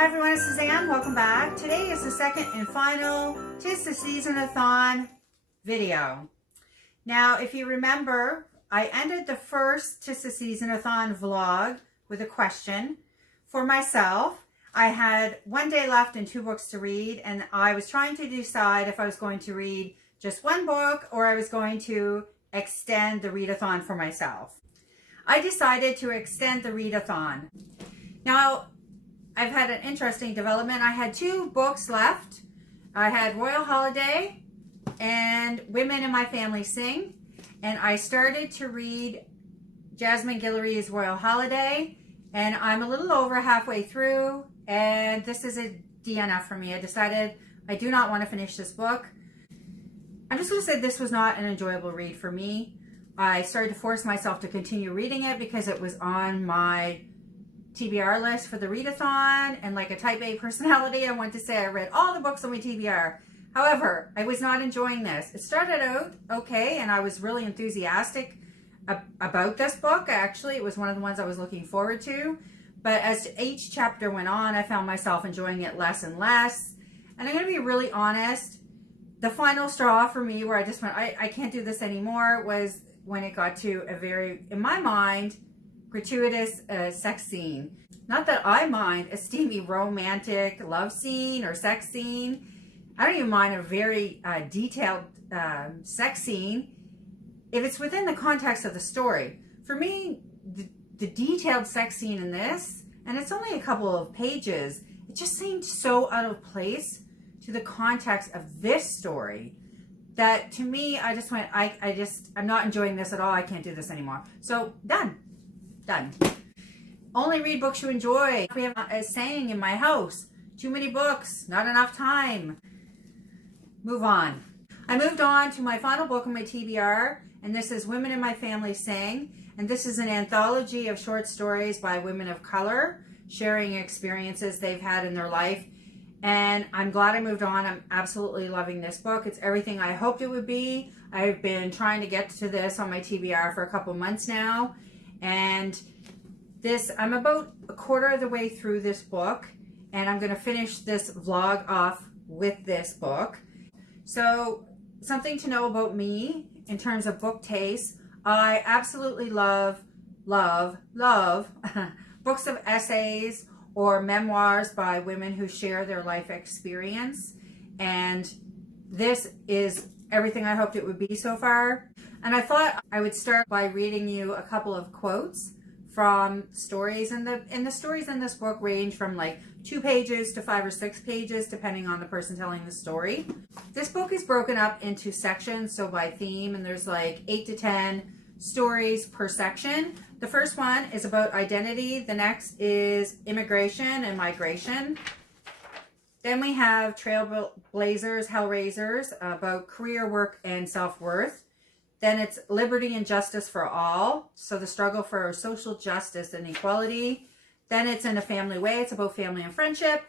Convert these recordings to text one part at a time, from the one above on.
Hi everyone, it's Suzanne. Welcome back. Today is the second and final Tistheseasonathon video. Now, if you remember, I ended the first Tistheseasonathon vlog with a question for myself. I had one day left and 2 books to read, and I was trying to decide if I was going to read just 1 book or I was going to extend the readathon for myself. I decided to extend the readathon. Now, I've had an interesting development. I had 2 books left. I had Royal Holiday and Women in My Family Sing. And I started to read Jasmine Guillory's Royal Holiday. And I'm a little over halfway through. And this is a DNF for me. I decided I do not want to finish this book. I'm just going to say this was not an enjoyable read for me. I started to force myself to continue reading it because it was on my TBR list for the readathon, and like a type A personality, I want to say I read all the books on my TBR. However, I was not enjoying this. It started out okay, and I was really enthusiastic about this book. Actually, it was one of the ones I was looking forward to. But as each chapter went on, I found myself enjoying it less and less. And I'm going to be really honest, the final straw for me where I just went, I can't do this anymore, was when it got to a very, in my mind, gratuitous sex scene. Not that I mind a steamy romantic love scene or sex scene. I don't even mind a very detailed sex scene if it's within the context of the story. For me, the detailed sex scene in this, and it's only a couple of pages, it just seemed so out of place to the context of this story that to me, I just went, I'm not enjoying this at all. I can't do this anymore. So done. Only read books you enjoy. We have a saying in my house, too many books, not enough time. Move on. I moved on to my final book on my TBR, and this is Women in My Family Sing. And this is an anthology of short stories by women of color, sharing experiences they've had in their life. And I'm glad I moved on. I'm absolutely loving this book. It's everything I hoped it would be. I've been trying to get to this on my TBR for a couple months now. And this, I'm about a quarter of the way through this book, and I'm going to finish this vlog off with this book. So something to know about me in terms of book taste, I absolutely love books of essays or memoirs by women who share their life experience. And this is everything I hoped it would be so far. And I thought I would start by reading you a couple of quotes from stories. And the stories in this book range from like 2 pages to 5 or 6 pages, depending on the person telling the story. This book is broken up into sections, so by theme, and there's like 8 to 10 stories per section. The first one is about identity. The next is immigration and migration. Then we have trailblazers, hellraisers, about career, work, and self-worth. Then it's liberty and justice for all. So the struggle for social justice and equality. Then it's In a Family Way. It's about family and friendship.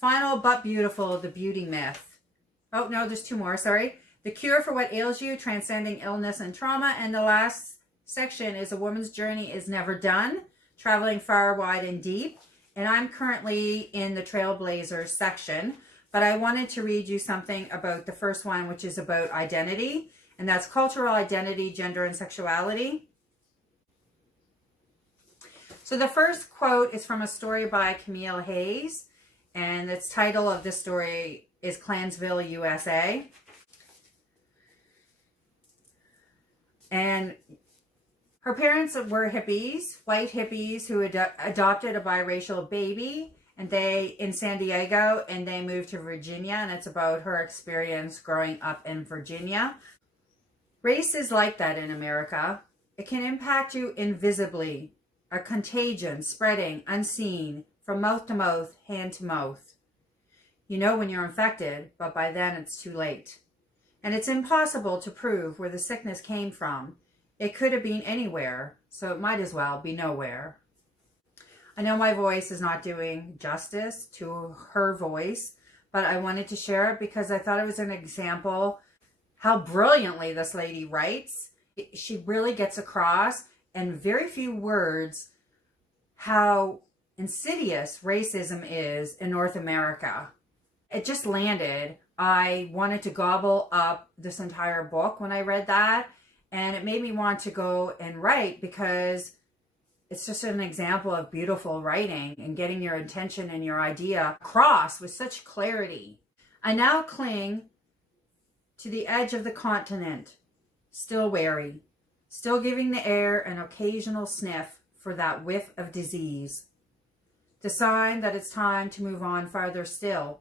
Final but beautiful, the beauty myth. Oh, no, there's 2 more, sorry. The cure for what ails you, transcending illness and trauma. And the last section is A Woman's Journey is Never Done, traveling far, wide, and deep. And I'm currently in the Trailblazers section, but I wanted to read you something about the first one, which is about identity, and that's cultural identity, gender, and sexuality. So the first quote is from a story by Camille Hayes, and the title of this story is Clansville, USA. And her parents were hippies, white hippies who had adopted a biracial baby, and they in San Diego, and they moved to Virginia, and it's about her experience growing up in Virginia. Race is like that in America. It can impact you invisibly, a contagion spreading unseen from mouth to mouth, hand to mouth. You know when you're infected, but by then it's too late. And it's impossible to prove where the sickness came from. It could have been anywhere, so it might as well be nowhere. I know my voice is not doing justice to her voice, but I wanted to share it because I thought it was an example how brilliantly this lady writes. She really gets across in very few words how insidious racism is in North America. It just landed. I wanted to gobble up this entire book when I read that, and it made me want to go and write, because it's just an example of beautiful writing and getting your intention and your idea across with such clarity. I now cling to the edge of the continent, still wary, still giving the air an occasional sniff for that whiff of disease, the sign that it's time to move on farther still.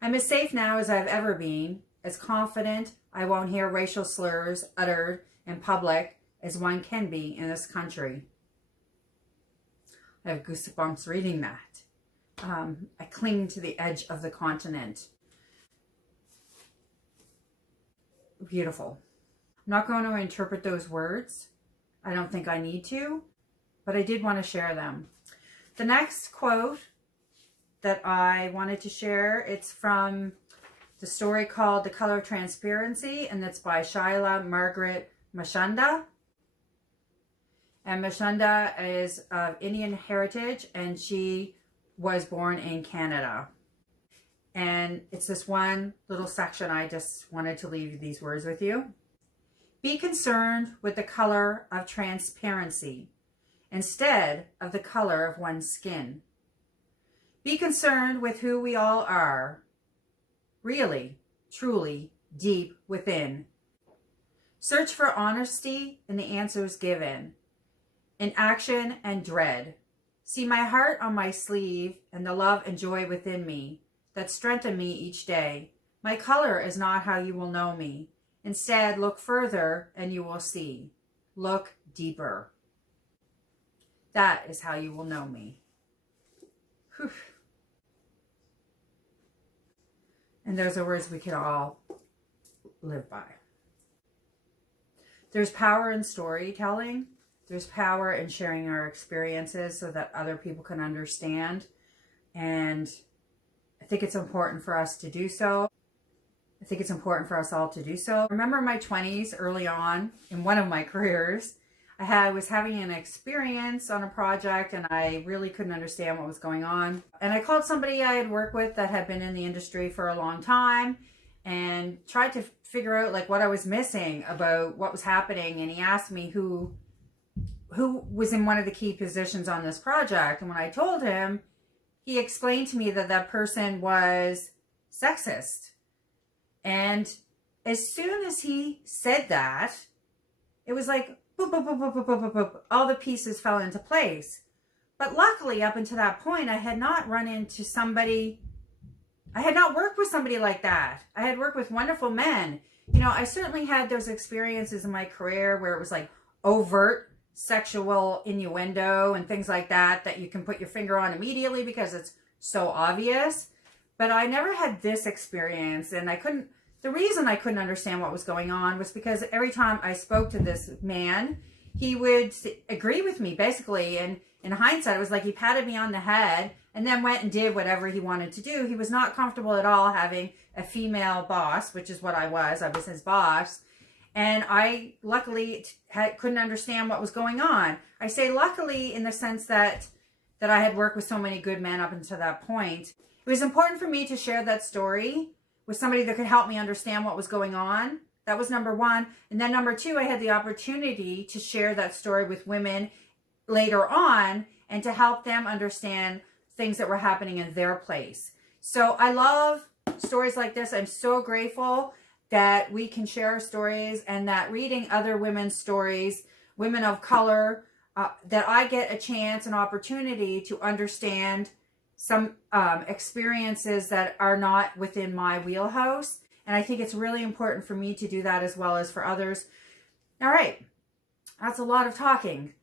I'm as safe now as I've ever been, as confident I won't hear racial slurs uttered in public as one can be in this country. I have goosebumps reading that. I cling to the edge of the continent. Beautiful. I'm not going to interpret those words. I don't think I need to, but I did want to share them. The next quote that I wanted to share, it's from the story called The Color of Transparency, and that's by Shaila Margaret Mashanda. And Mashanda is of Indian heritage, and she was born in Canada. And it's this one little section. I just wanted to leave these words with you. Be concerned with the color of transparency instead of the color of one's skin. Be concerned with who we all are, really, truly, deep within. Search for honesty in the answers given, in action and dread. See my heart on my sleeve and the love and joy within me that strengthen me each day. My color is not how you will know me. Instead, look further and you will see. Look deeper. That is how you will know me. Whew. And those are words we can all live by. There's power in storytelling. There's power in sharing our experiences so that other people can understand. And I think it's important for us to do so. I think it's important for us all to do so. I remember in my 20s, early on in one of my careers, I was having an experience on a project and I really couldn't understand what was going on. And I called somebody I had worked with that had been in the industry for a long time and tried to figure out like what I was missing about what was happening. And he asked me who was in one of the key positions on this project. And when I told him, he explained to me that that person was sexist. And as soon as he said that, it was like, boop, boop, boop, boop, boop, boop, boop, boop. All the pieces fell into place. But luckily, up until that point, I had not run into somebody, I had not worked with somebody like that. I had worked with wonderful men. You know, I certainly had those experiences in my career where it was like overt sexual innuendo and things like that, that you can put your finger on immediately because it's so obvious. But I never had this experience, and the reason I couldn't understand what was going on was because every time I spoke to this man, he would agree with me, basically. And in hindsight, it was like he patted me on the head and then went and did whatever he wanted to do. He was not comfortable at all having a female boss, which is what I was. I was his boss. And I luckily couldn't understand what was going on. I say luckily in the sense that I had worked with so many good men up until that point. It was important for me to share that story with somebody that could help me understand what was going on. That was number one. And then number two, I had the opportunity to share that story with women later on and to help them understand things that were happening in their place. So I love stories like this. I'm so grateful that we can share our stories and that reading other women's stories, women of color, that I get a chance, an opportunity to understand some experiences that are not within my wheelhouse. And I think it's really important for me to do that as well as for others. All right, that's a lot of talking.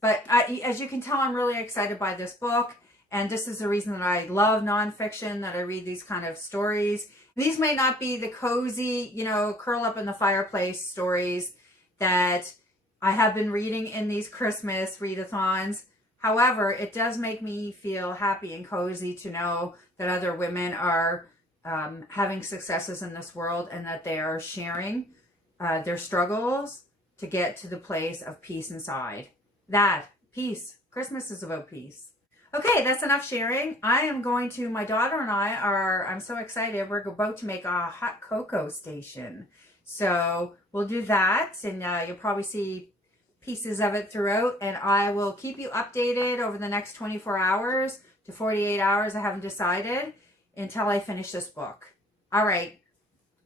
But as you can tell, I'm really excited by this book. And this is the reason that I love nonfiction, that I read these kind of stories. These may not be the cozy, curl up in the fireplace stories that I have been reading in these Christmas readathons. However, it does make me feel happy and cozy to know that other women are having successes in this world and that they are sharing their struggles to get to the place of peace inside. That, peace. Christmas is about peace. Okay, that's enough sharing. I am going to, my daughter and I are, I'm so excited. We're about to make a hot cocoa station. So we'll do that, and you'll probably see pieces of it throughout, and I will keep you updated over the next 24 hours to 48 hours. I haven't decided until I finish this book. All right,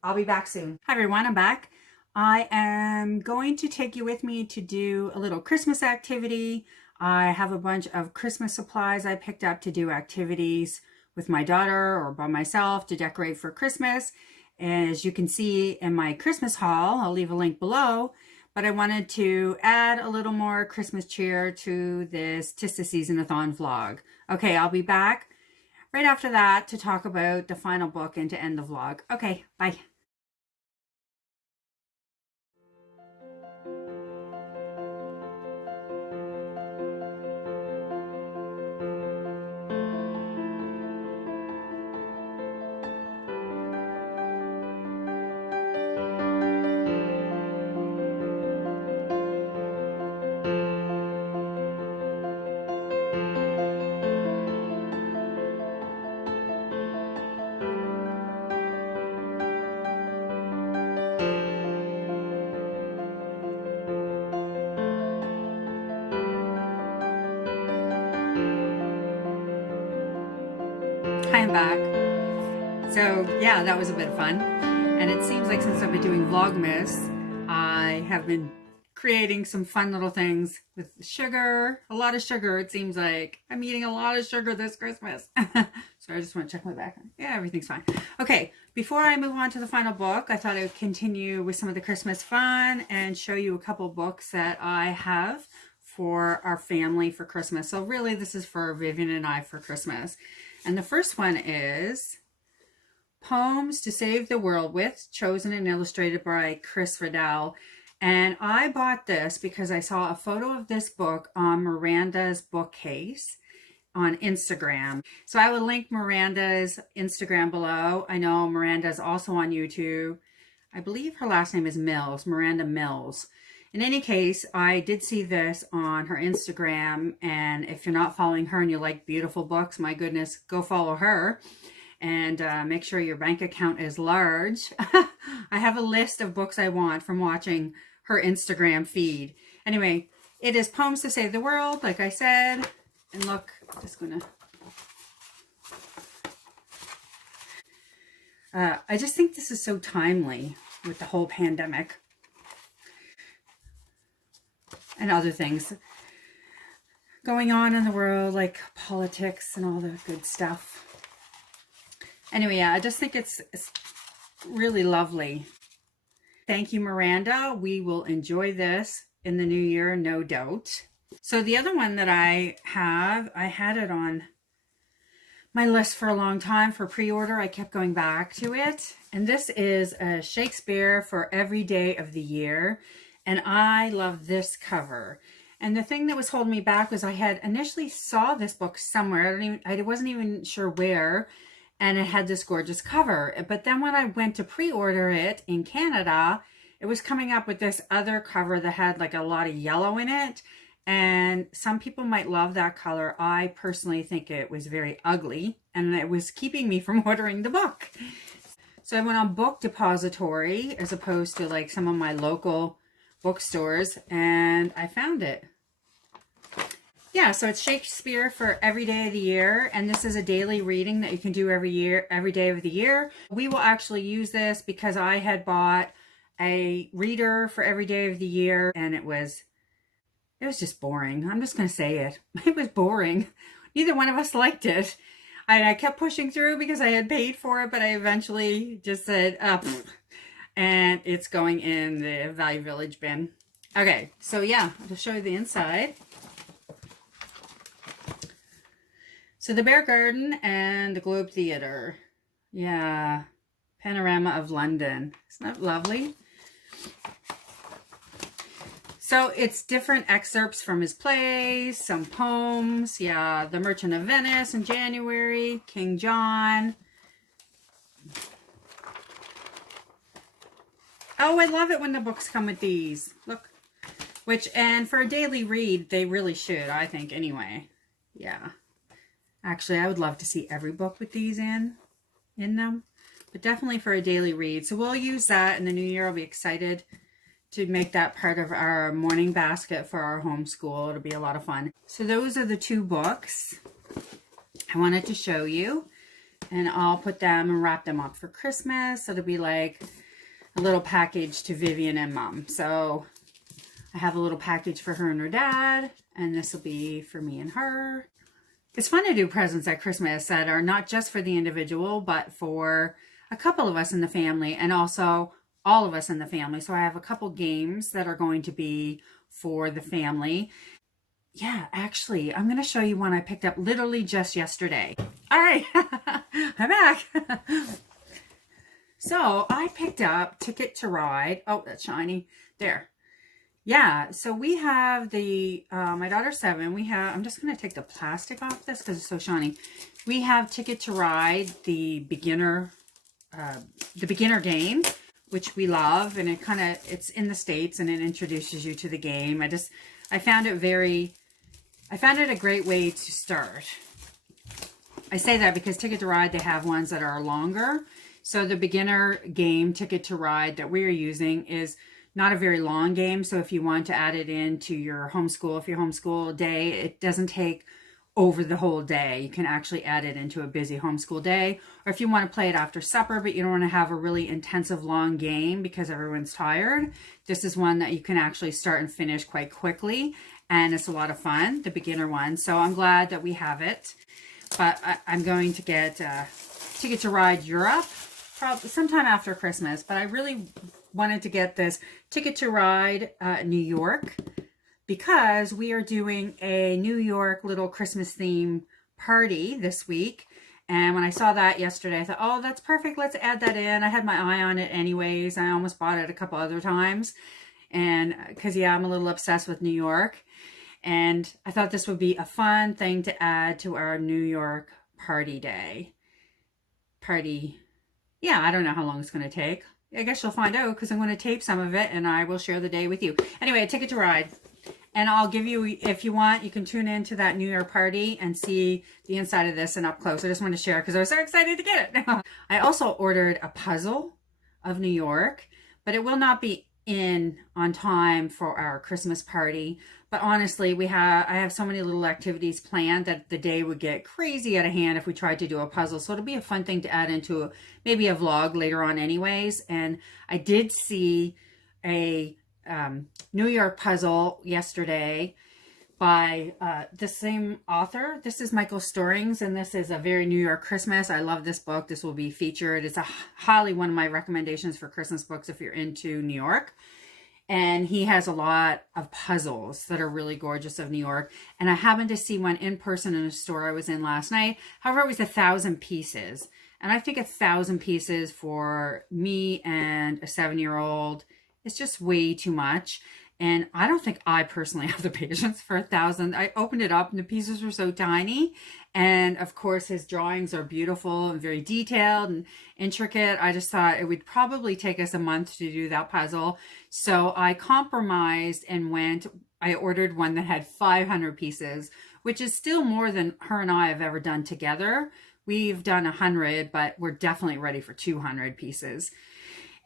I'll be back soon. Hi everyone, I'm back. I am going to take you with me to do a little Christmas activity. I have a bunch of Christmas supplies I picked up to do activities with my daughter or by myself to decorate for Christmas. As you can see in my Christmas haul, I'll leave a link below, but I wanted to add a little more Christmas cheer to this Tistheseasonathon vlog. Okay, I'll be back right after that to talk about the final book and to end the vlog. Okay, bye. Hi, I'm back. So yeah, that was a bit of fun. And it seems like since I've been doing Vlogmas, I have been creating some fun little things with sugar, a lot of sugar. It seems like I'm eating a lot of sugar this Christmas. So I just want to check my back. Yeah, everything's fine. Okay, before I move on to the final book, I thought I would continue with some of the Christmas fun and show you a couple books that I have for our family for Christmas. So really this is for Vivian and I for Christmas. And the first one is Poems to Save the World With, chosen and illustrated by Referral. And I bought this because I saw a photo of this book on Miranda's bookcase on Instagram. So I will link Miranda's Instagram below. I know Miranda's also on YouTube. I believe her last name is Mills, Miranda Mills. In any case, I did see this on her Instagram, and if you're not following her and you like beautiful books, my goodness, go follow her. And make sure your bank account is large. I have a list of books I want from watching her Instagram feed. Anyway, it is Poems to Save the World, like I said. And look, I'm just gonna... I just think this is so timely with the whole pandemic and other things going on in the world, like politics and all the good stuff. Anyway, yeah, I just think it's really lovely. Thank you, Miranda. We will enjoy this in the new year, no doubt. So the other one that I had it on my list for a long time for pre-order. I kept going back to it. And this is a Shakespeare for every day of the year. And I love this cover. And the thing that was holding me back was I had initially saw this book somewhere. I wasn't even sure where. And it had this gorgeous cover. But then when I went to pre-order it in Canada, it was coming up with this other cover that had like a lot of yellow in it. And some people might love that color. I personally think it was very ugly. And it was keeping me from ordering the book. So I went on Book Depository as opposed to like some of my local bookstores, and I found it. Yeah, so it's Shakespeare for every day of the year, and this is a daily reading that you can do every day of the year. We will actually use this because I had bought a reader for every day of the year, and it was just boring. I'm just going to say it. It was boring. Neither one of us liked it. I kept pushing through because I had paid for it, but I eventually just said, and it's going in the Value Village bin. Okay, so yeah, I'll show you the inside. So the Bear Garden and the Globe Theatre. Yeah, panorama of London. Isn't that lovely? So it's different excerpts from his plays, some poems. Yeah, The Merchant of Venice in January, King John. Oh, I love it when the books come with these. Look. And for a daily read, they really should, I think, anyway. Yeah. Actually, I would love to see every book with these in them, but definitely for a daily read. So we'll use that in the new year. I'll be excited to make that part of our morning basket for our homeschool. It'll be a lot of fun. So those are the 2 books I wanted to show you, and I'll put them and wrap them up for Christmas. It'll be like a little package to Vivian and Mom. So I have a little package for her and her dad, and this will be for me and her. It's fun to do presents at Christmas that are not just for the individual, but for a couple of us in the family, and also all of us in the family. So I have a couple games that are going to be for the family. Yeah, actually, I'm going to show you one I picked up literally just yesterday. All right, I'm back. So I picked up Ticket to Ride. Oh, that's shiny. There. Yeah, so we have the, my daughter's 7. We have, I'm just going to take the plastic off this because it's so shiny. We have Ticket to Ride, the beginner game, which we love. And it's in the States and it introduces you to the game. I found it a great way to start. I say that because Ticket to Ride, they have ones that are longer. So the beginner game, Ticket to Ride, that we're using is not a very long game. So if you want to add it into your homeschool, if your homeschool day, it doesn't take over the whole day. You can actually add it into a busy homeschool day. Or if you want to play it after supper, but you don't want to have a really intensive long game because everyone's tired, this is one that you can actually start and finish quite quickly. And it's a lot of fun, the beginner one. So I'm glad that we have it. But I'm going to get Ticket to Ride Europe probably sometime after Christmas. But I really wanted to get this Ticket to Ride New York because we are doing a New York little Christmas theme party this week. And when I saw that yesterday, I thought, oh, that's perfect. Let's add that in. I had my eye on it anyways. I almost bought it a couple other times. And because, yeah, I'm a little obsessed with New York. And I thought this would be a fun thing to add to our New York party day. Yeah, I don't know how long it's going to take. I guess you'll find out because I'm going to tape some of it and I will share the day with you. Anyway, a Ticket to Ride. And I'll give you, if you want, you can tune into that New Year party and see the inside of this and up close. I just want to share because I was so excited to get it. I also ordered a puzzle of New York, but it will not be in on time for our Christmas party. But honestly, I have so many little activities planned that the day would get crazy out of hand if we tried to do a puzzle. So it'll be a fun thing to add into maybe a vlog later on anyways. And I did see a New York puzzle yesterday by the same author. This is Michael Storings, and this is A Very New York Christmas. I love this book. This will be featured. It's highly one of my recommendations for Christmas books if you're into New York. And he has a lot of puzzles that are really gorgeous of New York. And I happened to see one in person in a store I was in last night. However, it was 1,000 pieces. And I think 1,000 pieces for me and a 7-year-old is just way too much. And I don't think I personally have the patience for 1,000. I opened it up and the pieces were so tiny. And of course, his drawings are beautiful and very detailed and intricate. I just thought it would probably take us a month to do that puzzle. So I compromised and I ordered one that had 500 pieces, which is still more than her and I have ever done together. We've done 100, but we're definitely ready for 200 pieces.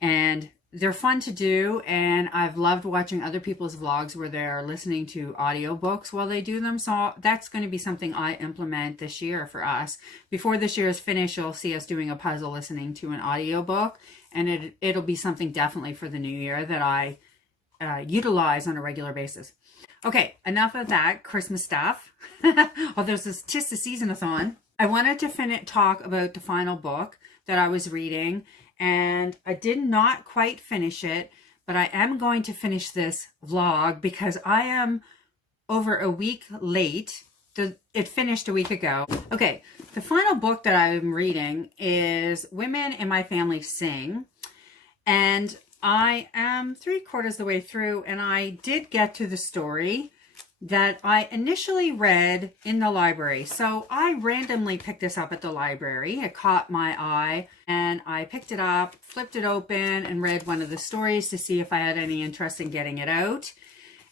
And they're fun to do, and I've loved watching other people's vlogs where they're listening to audiobooks while they do them. So that's going to be something I implement this year for us. Before this year is finished, you'll see us doing a puzzle listening to an audiobook, and it'll be something definitely for the new year that I utilize on a regular basis. Okay, enough of that Christmas stuff. Oh, there's this Tistheseasonathon. I wanted to talk about the final book that I was reading, and I did not quite finish it, but I am going to finish this vlog because I am over a week late. It finished a week ago. Okay, the final book that I'm reading is Women in My Family Sing, and I am 3/4 the way through, and I did get to the story that I initially read in the library. So I randomly picked this up at the library. It caught my eye and I picked it up, flipped it open, and read one of the stories to see if I had any interest in getting it out.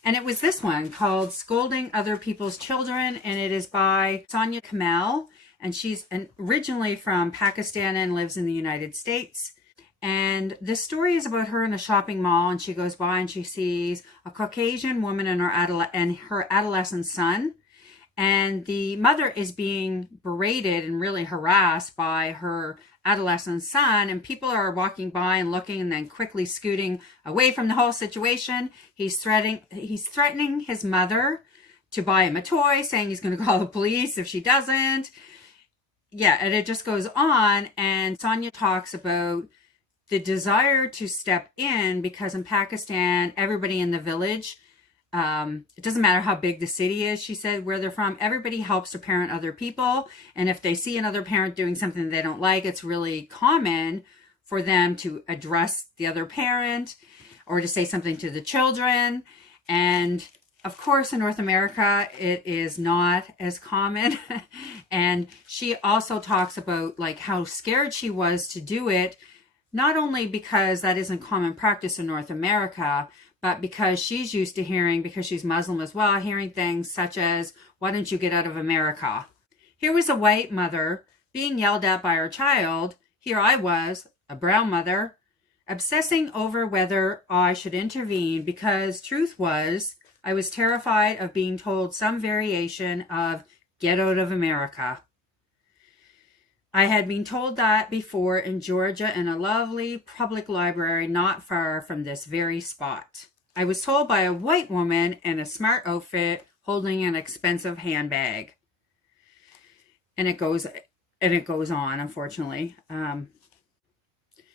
And it was this one called Scolding Other People's Children, and it is by Sonia Kamel. and she's originally from Pakistan and lives in the United States. And this story is about her in a shopping mall, and she goes by and she sees a Caucasian woman and her adolescent son. And the mother is being berated and really harassed by her adolescent son, and people are walking by and looking and then quickly scooting away from the whole situation. He's threatening his mother to buy him a toy, saying he's going to call the police if she doesn't. Yeah, and it just goes on. And Sonia talks about the desire to step in, because in Pakistan, everybody in the village, it doesn't matter how big the city is, she said, where they're from, everybody helps to parent other people. And if they see another parent doing something they don't like, it's really common for them to address the other parent or to say something to the children. And of course, in North America, it is not as common. And she also talks about like how scared she was to do it, not only because that isn't common practice in North America, but because she's used to hearing, because she's Muslim as well, hearing things such as, why don't you get out of America? Here was a white mother being yelled at by her child. Here I was, a brown mother, obsessing over whether I should intervene, because truth was, I was terrified of being told some variation of, get out of America. I had been told that before in Georgia in a lovely public library not far from this very spot. I was told by a white woman in a smart outfit holding an expensive handbag. And it goes on, unfortunately.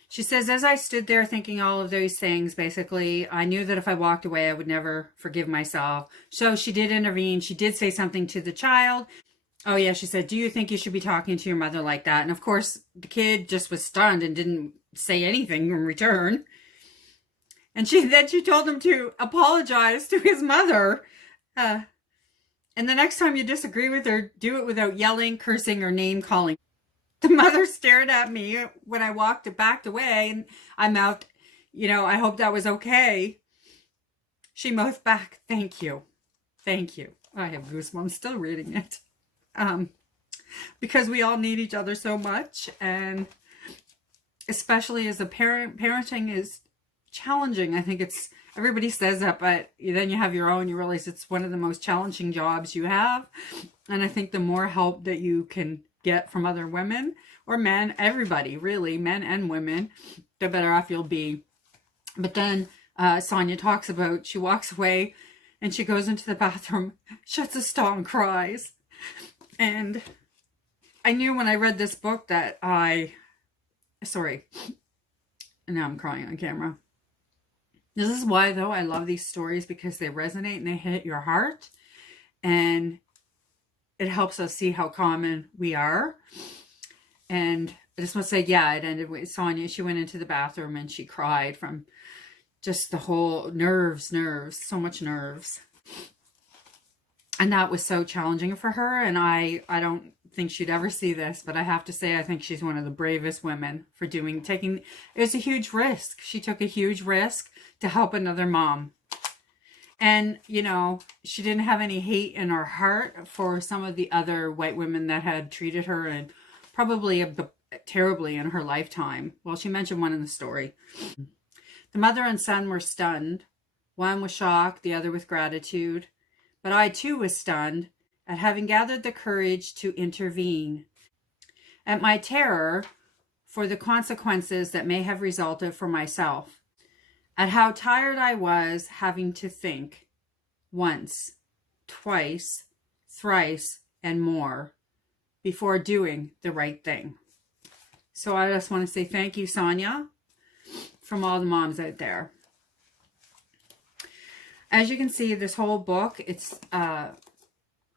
She says, as I stood there thinking all of those things, basically, I knew that if I walked away, I would never forgive myself. So she did intervene. She did say something to the child. Oh yeah, she said, do you think you should be talking to your mother like that? And of course, the kid just was stunned and didn't say anything in return. And then she told him to apologize to his mother. And the next time you disagree with her, do it without yelling, cursing, or name calling. The mother stared at me when I backed away, and I mouthed, I hope that was okay. She mouthed back, thank you. Thank you. I have goosebumps still reading it. Because we all need each other so much, and especially as a parent, parenting is challenging. I think everybody says that, but then you have your own, you realize it's one of the most challenging jobs you have. And I think the more help that you can get from other women or men, everybody really, men and women, the better off you'll be. But then Sonia talks about, she walks away and she goes into the bathroom, shuts a stall and cries. And I knew when I read this book that sorry, now I'm crying on camera. This is why, though, I love these stories, because they resonate and they hit your heart. And it helps us see how common we are. And I just want to say, yeah, it ended with Sonia. She went into the bathroom and she cried from just the whole nerves, so much nerves. And that was so challenging for her. And I don't think she'd ever see this, but I have to say, I think she's one of the bravest women for taking, it was a huge risk. She took a huge risk to help another mom. And, she didn't have any hate in her heart for some of the other white women that had treated her and probably terribly in her lifetime. Well, she mentioned one in the story. The mother and son were stunned. One was shocked, the other with gratitude. But I too was stunned at having gathered the courage to intervene. At my terror for the consequences that may have resulted for myself. At how tired I was having to think once, twice, thrice, and more before doing the right thing. So I just want to say thank you, Sonia, from all the moms out there. As you can see, this whole book, I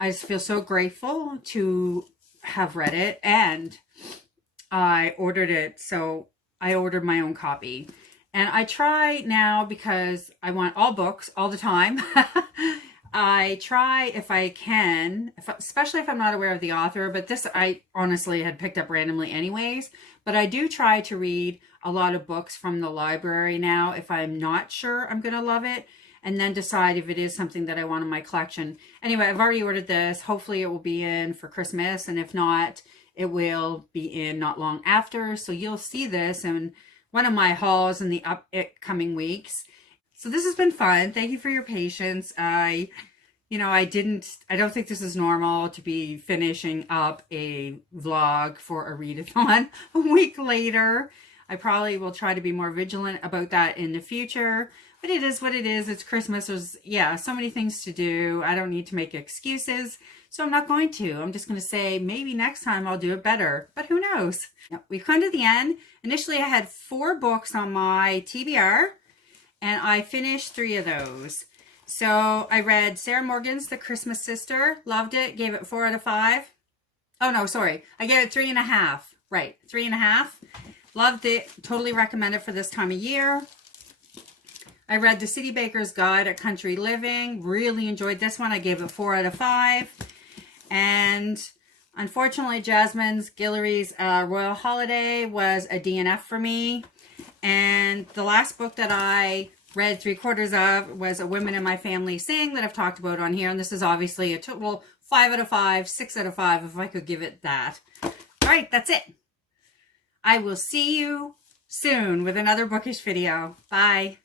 just feel so grateful to have read it, and I ordered it, so I ordered my own copy. And I try now, because I want all books all the time. I try if I can, especially if I'm not aware of the author, but this I honestly had picked up randomly anyways. But I do try to read a lot of books from the library now if I'm not sure I'm going to love it. and then decide if it is something that I want in my collection. Anyway, I've already ordered this. Hopefully it will be in for Christmas, and if not, it will be in not long after. So you'll see this in one of my hauls in the upcoming weeks. So this has been fun. Thank you for your patience. I don't think this is normal to be finishing up a vlog for a readathon a week later. I probably will try to be more vigilant about that in the future, but it is what it is. It's Christmas. There's, so many things to do. I don't need to make excuses, so I'm not going to. I'm just going to say maybe next time I'll do it better, but who knows? We've come to the end. Initially, I had 4 books on my TBR, and I finished 3 of those. So I read Sarah Morgan's The Christmas Sister, loved it, gave it 4 out of 5. Oh no, sorry. I gave it 3.5. Right, 3.5. Loved it. Totally recommend it for this time of year. I read The City Baker's Guide at Country Living. Really enjoyed this one. I gave it 4 out of 5. And unfortunately, Jasmine Guillory's Royal Holiday was a DNF for me. And the last book that I read 3/4 of was A Women in My Family Sing that I've talked about on here. And this is obviously a total 5 out of 5, 6 out of 5 if I could give it that. All right, that's it. I will see you soon with another bookish video. Bye.